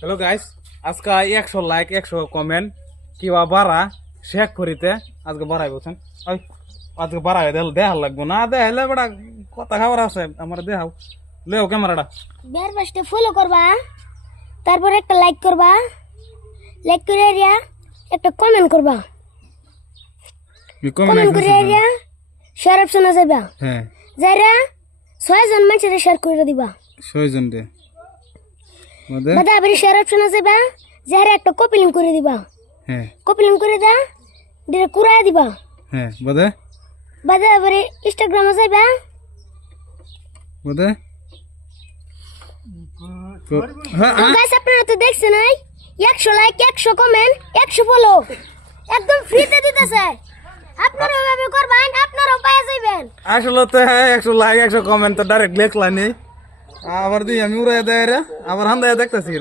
Hello guys, আজকে 100 like 100 comment কিবা বাড়া শেখ করিতে আজকে বাড়াই বলছেন। ওই আজকে বাড়াই দেখাল লাগবো না, দেখাইলে বেড়া কথা খাবার আছে আমার, দেখাও লেও ক্যামেরাটা। বের পাশে ফলো করবা, তারপর একটা লাইক করবা, লাইক করে এরিয়া একটা কমেন্ট করবা, কমেন্ট করে এরিয়া শেয়ার অপশন আছে বা হ্যাঁ, যারা 6 জন মানুষের শেয়ার করে দিবা, 6 জন দে বাদা আবার শেয়ার অপশন আছে বা যারা একটা কপি লিংক করে দিবা, হ্যাঁ কপি লিংক করে দা দিয়ে কুড়ায় দিবা, হ্যাঁ বদে বাদা আবার ইনস্টাগ্রাম আছে বা বদে গাইস আপনারা তো দেখছেন নাই 100 লাইক 100 কমেন্ট 100 ফলো একদম ফ্রিতে দিতেছে। আপনারা এভাবে করবেন, আপনারাও পেয়ে যাবেন। আসলে তো হ্যাঁ 100 লাইক 100 কমেন্ট তো ডাইরেক্ট লেখলানি, আবার দিই আমি উড়াই দেয় আবার হান্দায় দেখতেছি।